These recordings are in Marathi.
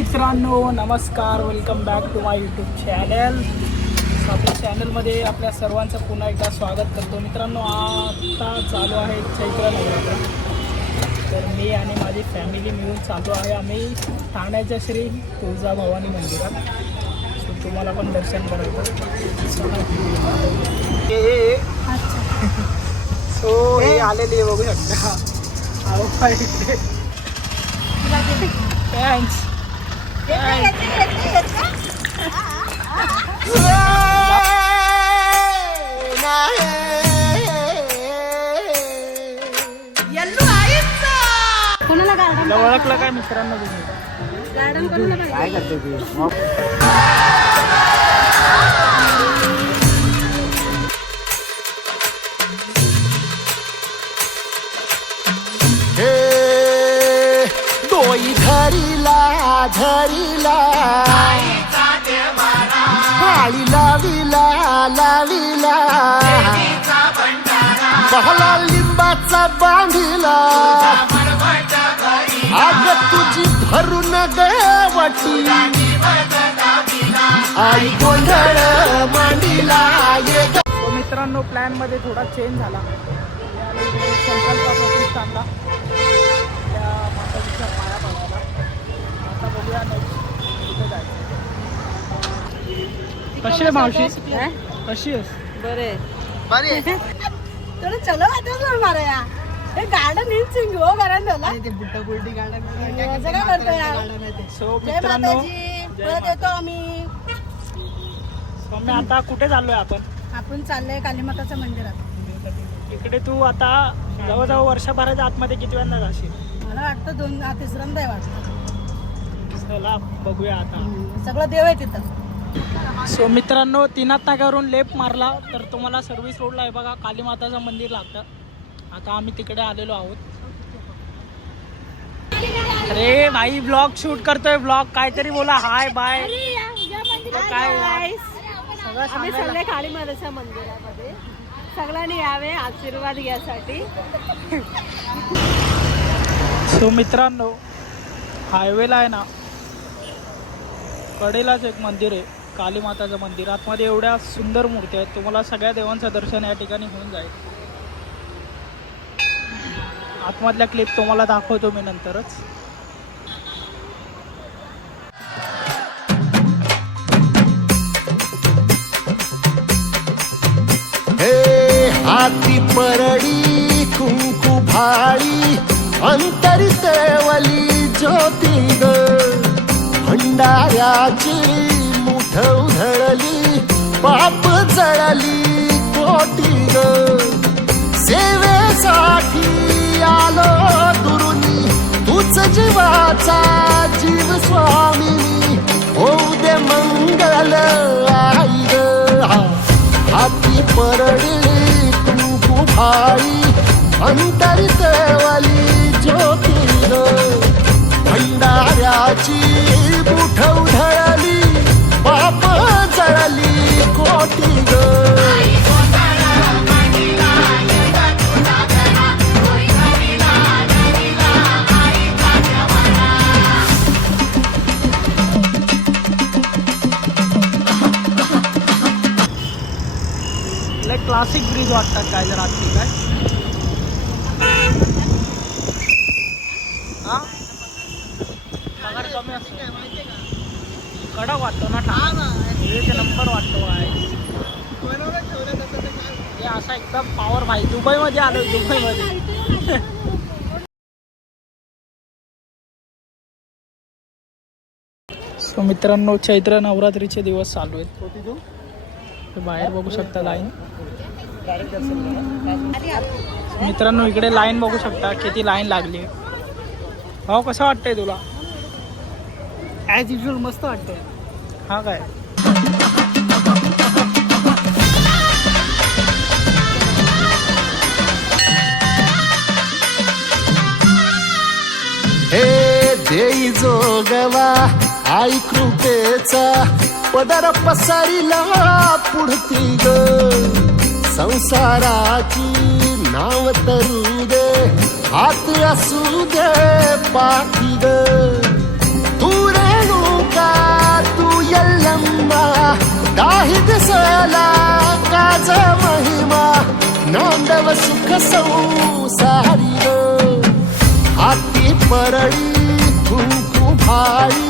मित्रांनो नमस्कार, welcome back to my YouTube channel. आपल्या चॅनलमध्ये आपल्या सर्वांचं पुन्हा एकदा स्वागत करतो. मित्रांनो, आता चालू आहे चैत्र नवरात्र. तर मी आणि माझी फॅमिली मिळून चालू आहे आम्ही ठाण्याच्या श्री तुळजाभवानी मंदिरात. सो तुम्हाला पण दर्शन करायचं. सो हे आलेली बघू शकता. थँक्स. ओळखलं काय मित्रांनो तुम्ही? गार्डन काय करते ती? डोई धरीला धरीला भाळी लाविला लाविला बहला लिंबाचा बांधिला आग तुझी भरून गवटी आई गोंधळ मांडीला. तो मित्रांनो प्लॅनमध्ये थोडा चेंज झाला. संकल्प प्रतिष्ठानला त्या माताजीच्या पाया पडायला. आता बघूया नेक्स्ट कुठे जायचं. कशी आहे मावशी? कशी आहेस? बरे बरे तुला चलो आता मारा या हे गार्डन हिल सिंग हो बरं ते बुट्टा बुलटी गार्डन काय करतोय. सो जय मित्रांनो, माताजी. परत येतो आम्ही. मम्मी आता कुठे चाललोय आपण? आपण चाललोय कालीमाताच्या मंदिरात. इकडे तू आता जवळजवळ वर्षभराच्या आतमध्ये किती वेळा जाशील? मला वाटतं तिसऱ्यांदा आहे वाटतं. चला बघूया आता. सगळं देव आहे तिथं. सो मित्रांनो, तीनाथ नाक्यावरून लेफ्ट मारला तर तुम्हाला सर्व्हिस रोडला आहे बघा कालीमाताचं मंदिर लागतं. आता आम्ही तिकडे आलेलो आहोत. अरे भाई ब्लॉग शूट करतोय. ब्लॉग काहीतरी बोला. Hi bye. काय आम्ही सगळे कालीमाताच्या मंदिरामध्ये सगळ्यांनी यावे आशीर्वाद घ्यासाठी. सो मित्रांनो, हायवेला आहे ना कडेलाच एक मंदिर आहे, कालीमाताचं मंदिर. आतमध्ये एवढ्या सुंदर मूर्ती आहेत. तुम्हाला सगळ्या देवांचं दर्शन या ठिकाणी होऊन जाईल. आतमधल्या क्लिप तुम्हाला दाखवतो मी नंतरच. हे हाती परडी कुंकू भाळी अंतरी तेवली ज्योती ग भंडाऱ्याची मुठ उधळली पाप जळली कोटी ग सेवेसाठी आलो दुरुनी तूच जीवाचा जीव स्वामी होऊ दे मंगल आई ग. हाती परडी कुंकू भाई अंतरी तेवली ज्योती ग भंडाऱ्याची मुठ उधळली पाप जळली कोटी ग. क्लासिक ब्रिज वाटतात काय जर आजची काय. हा पगार कमी असतो कडक वाटतो ना. ठाणे नंबर वाटतो आहे हे असा एकदम पॉवर भाई. दुबईमध्ये आलो दुबईमध्ये. सो मित्रांनो, चैत्र नवरात्रीचे दिवस चालू आहेत. बाहेर बघू शकता लाईन. मित्रांनो, इकडे लाईन बघू शकता किती लाईन लागली. भाऊ कसं वाटतंय तुला? ॲज युजल मस्त वाटतंय. हा काय हे देई जोगवा आई कृपेचा पदर पसरिला पुढती ग संसाराची नाव तरू दे हात असू दे पाठी ग तू रेणू संसारी ग हाती परळी कुंकू भाई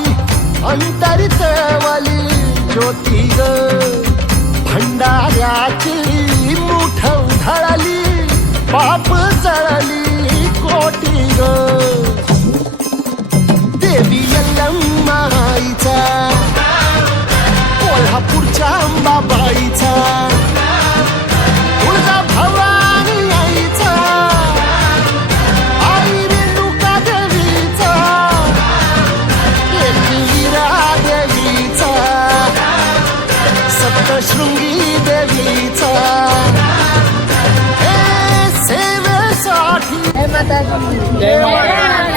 अंतरित वली ज्योती ग भंडाऱ्याची मुठ उधळली पाप जळली कोटी ग देवी यल्लमाईचा कोल्हापूरच्या अंबाबाईचा तुळजा भवानी आईचा आई रेणुका देवीचा एकविरा देवीचा सप्तशृंगी देवीचा हे सेवेसाठी जय माता